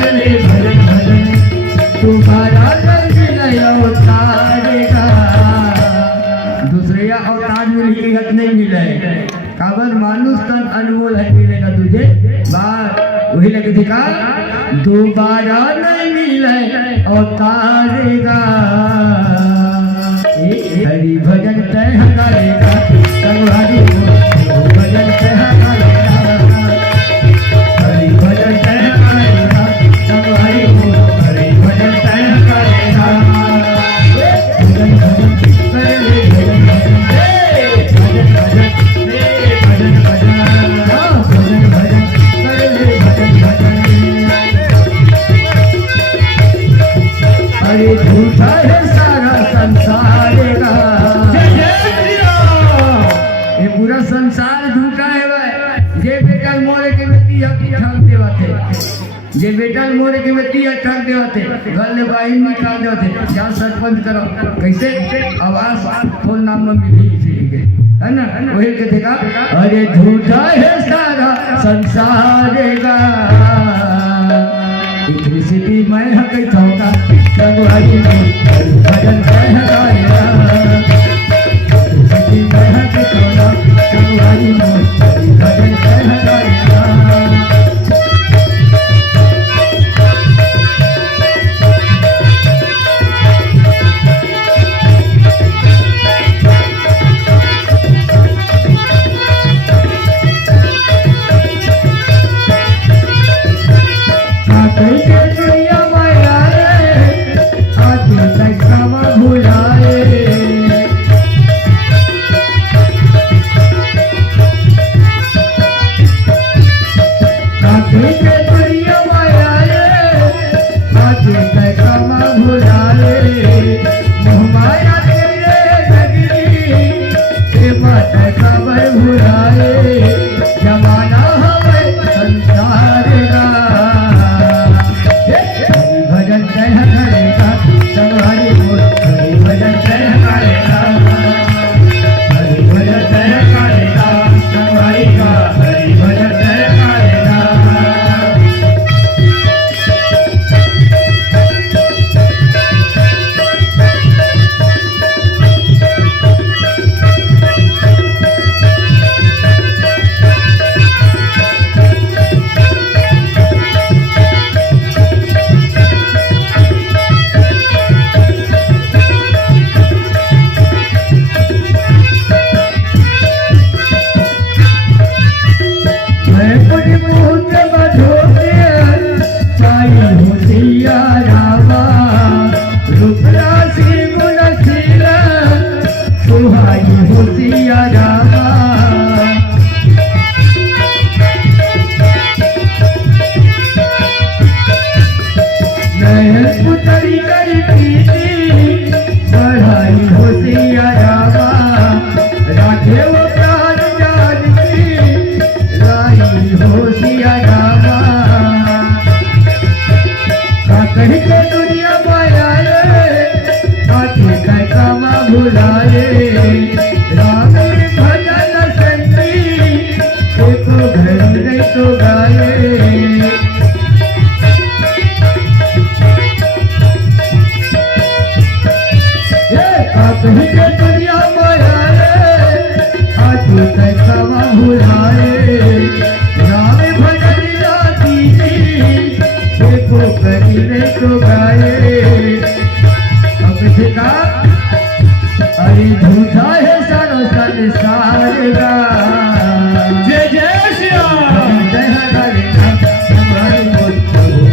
कर ले भजन भजन तुम्हारा नहीं अवतारेगा। दुसऱ्या अवतार में लिखत नहीं मिले काबर मानुष तन अनमोल है मिलेगा तुझे बात वही लगे दिखा दोबारा नहीं मिले अवतारेगा। हरि भजन तय करेगा तुम्हारी भजन तय करेगा हरि भजन तय करेगा तुम्हारी हरि भजन तय करेगा। भजन भजन कर ले भजन भजन भजन भजन भजन भजन कर ले भजन भजन। अरे झूठा है सारा संसार का ये पूरा संसार झूठा है भाई। जे बेटा मोरे के बेटी ठग देवाते जे बेटा मोरे के बेटी ठग देवाते घर ले बाई निकाल देवाते जा सरपंच करो कैसे आवाज फोन नाम में मिली इसी के है ना वही के देखा। अरे झूठा है सारा संसार का इलेक्ट्रिसिटी मैं हक चौका तुम्हारी भजन कह गाया इलेक्ट्रिसिटी मैं हक चौका तुम्हारी भजन कह गाया। अरे झूठा है सारा संसार का जय जय श्री राम जय हरे राम तुम्हारे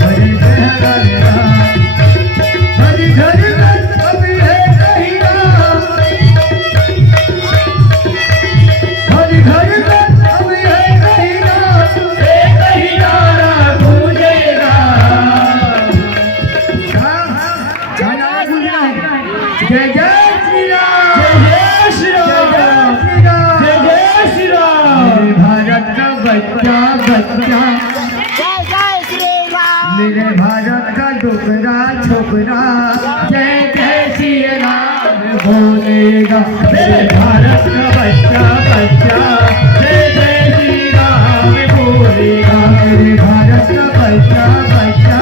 भजन जय हरे राम। हरि घर में सब है कहीं राम हरि घर में सब है कहीं राम एक ही नारा गूंजेगा। जय जय बच्चा बच्चा जय जय श्री राम मेरे भारत का डोकरा छोकरा जय जय श्री राम बोलेगा। मेरे भारत का बच्चा बच्चा जय जय श्री राम बोलेगा। मेरे भारत का बच्चा बच्चा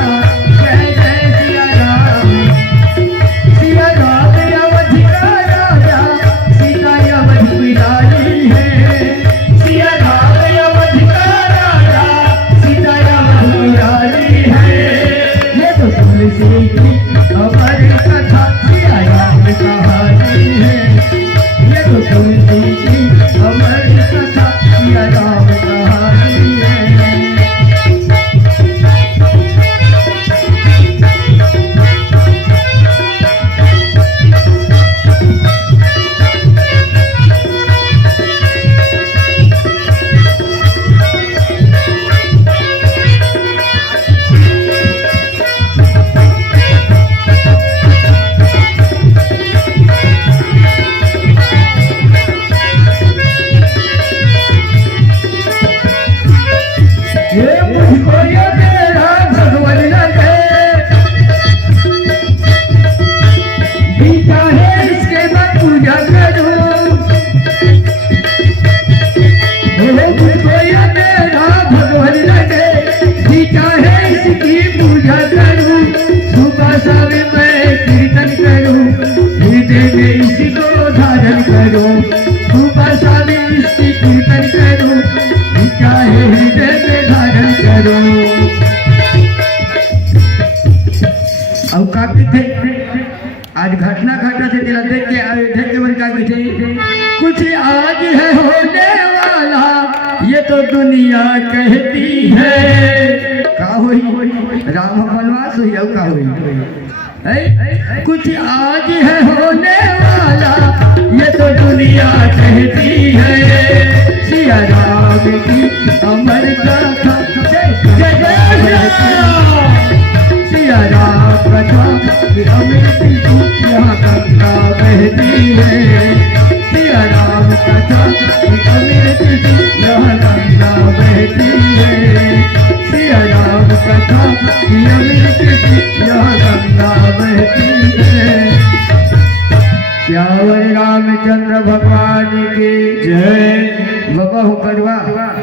घटना घटा से तेरा देख के अयोध्या के मन का बैठे कुछ आज है होने वाला ये तो दुनिया कहती है का होई राम वनवास हुई का होई कुछ आज है होने वाला ये तो दुनिया कहती है सिया राम की अमर कथा जय जय सिया राम कथा की अमृत यहाँ गंगा बहती है सिया राम कथा की अमृत यहाँ गंगा बहती है सिया राम कथा की अमृत यहाँ गंगा बहती है श्यावर रामचंद्र भगवान की जय। बाबा हो करवा